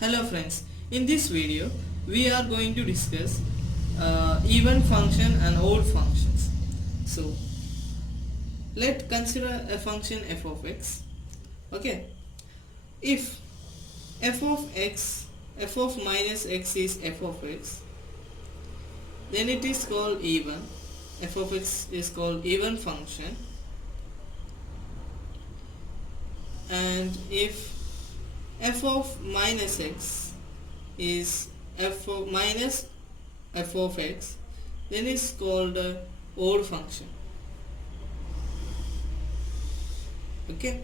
Hello friends, in this video we are going to discuss even function and odd functions. So let's consider a function f of x. Okay, if f of x, f of minus x is f of x, then it is called even. F of x is called even function, and if f of minus x is f of minus f of x, then it's called a odd function. Okay,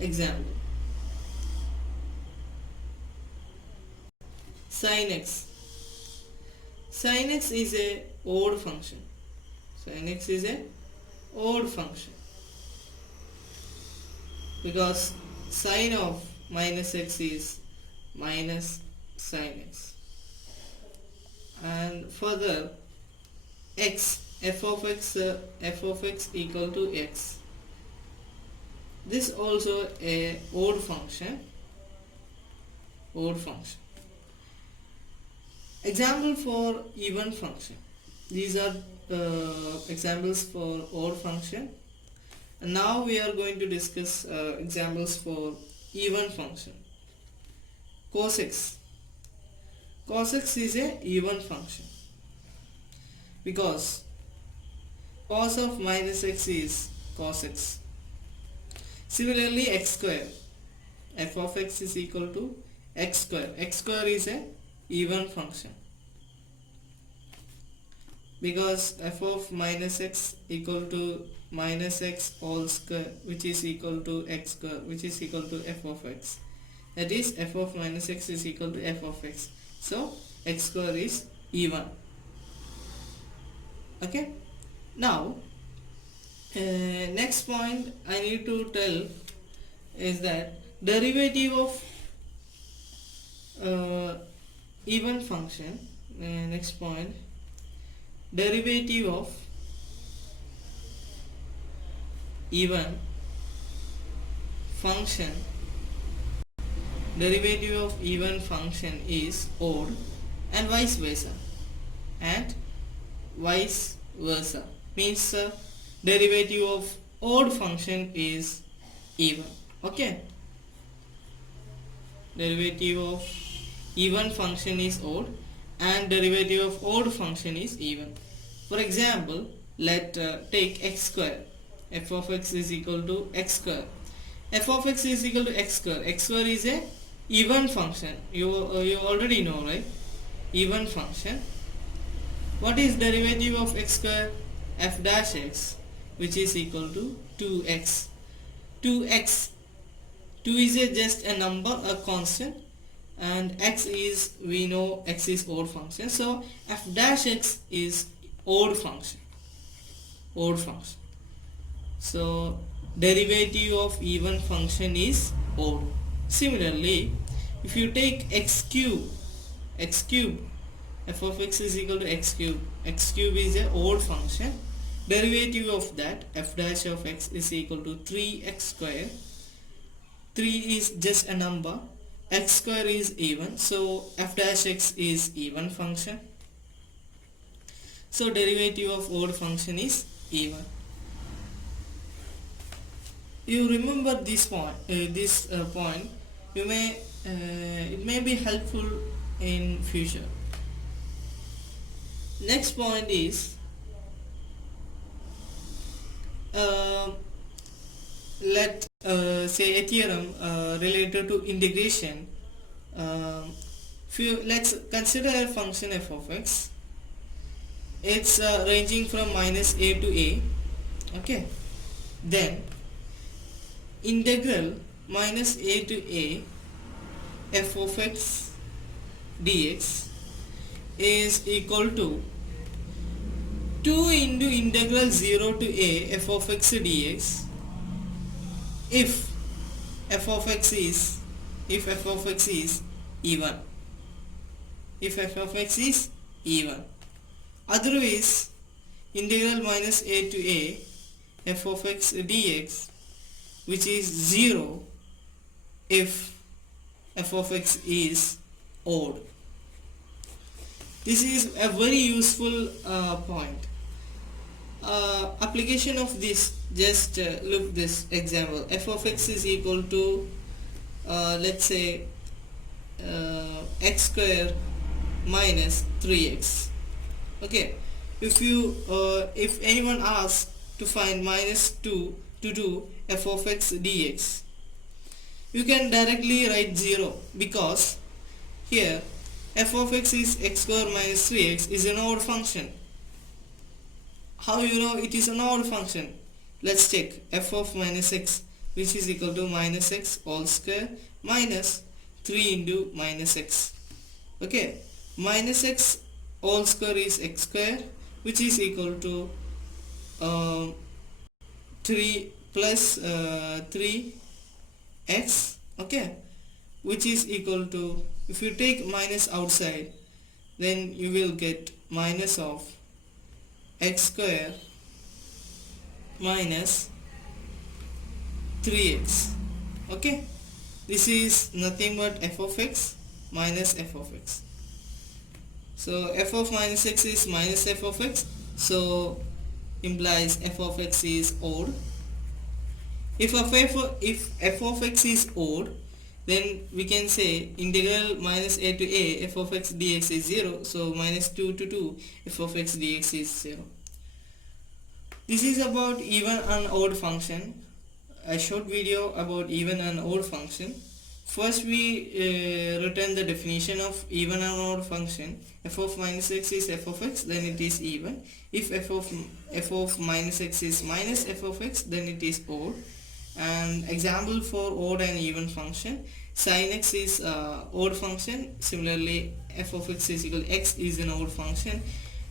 example: sin x. Sin x is a odd function. Sin x is a odd function because sin of minus x is minus sin x, and further x, f of x equal to x. This also a odd function. Example for even function. These are examples for odd function. And now we are going to discuss examples for even function. Cos x. Cos x is a even function because cos of minus x is cos x. Similarly, x square. F of x is equal to x square. X square is a even function because f of minus x equal to minus x whole square, which is equal to x square, which is equal to f of x. That is, f of minus x is equal to f of x. So x square is even. Okay. Now next point I need to tell is that derivative of even function. Next point, derivative of even function. Derivative of even function is odd, and vice versa. Means derivative of odd function is even. Okay, derivative of even function is odd and derivative of odd function is even. For example, let take x square. F of x is equal to x square. F of x is equal to x square. X square is a even function. You already know, right? Even function. What is derivative of x square? F dash x, which is equal to 2x. 2x. 2 is just a number, a constant, and x is, we know x is odd function, so f dash x is odd function. So derivative of even function is odd. Similarly, if you take x cube, f of x is equal to x cube. X cube is a odd function. Derivative of that, f dash of x is equal to 3x square. 3 is just a number, x square is even, so f dash x is even function. So derivative of odd function is even. You remember this point. You may it may be helpful in future. Next point is let say a theorem related to integration. Let's consider a function f of x. It's ranging from minus a to a. Okay, then integral minus a to a f of x dx is equal to 2 into integral 0 to a f of x dx if f of x is even. Otherwise, integral minus a to a f of x dx, which is 0 if f of x is odd. This is a very useful point. Application of this, just look this example. F of x is equal to let's say x square minus 3x. Okay, if anyone asks to find minus 2 to do f of x dx, you can directly write 0, because here f of x is x square minus 3x is an odd function. How you know it is an odd function? Let's check. F of minus x, which is equal to minus x all square minus 3 into minus x. Okay, minus x all square is x square, which is equal to 3 plus 3x, okay, which is equal to, if you take minus outside, then you will get minus of x square minus 3x. Okay, this is nothing but f of x minus f of x. So f of minus x is minus f of x, so implies f of x is odd. If f of x is odd, then we can say integral minus a to a f of x dx is 0, so minus 2 to 2 f of x dx is 0. This is about even and odd function, a short video about even and odd function. First we return the definition of even and odd function. F of minus x is f of x, then it is even. If f of minus x is minus f of x, then it is odd. And example for odd and even function, sin x is odd function, similarly f of x is equal to x is an odd function,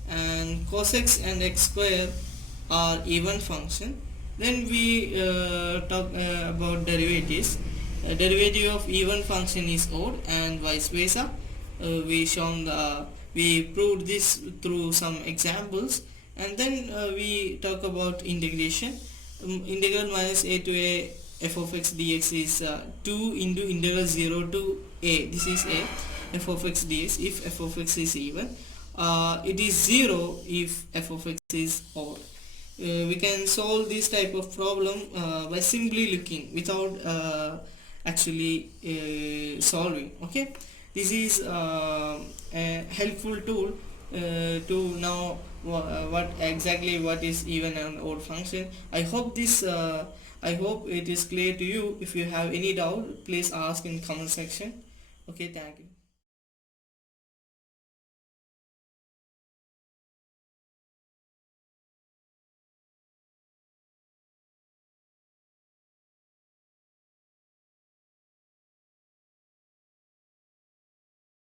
and cos x and x square are even function. Then we talk about derivatives. Derivative of even function is odd and vice versa. We proved this through some examples, and then we talk about integration. Integral minus a to a f of x dx is 2 into integral 0 to a, this is a f of x dx if f of x is even. It is 0 if f of x is odd. We can solve this type of problem by simply looking without actually solving. Okay, this is a helpful tool to know what is even and odd function. I hope it is clear to you. If you have any doubt, please ask in comment section. Okay, thank you.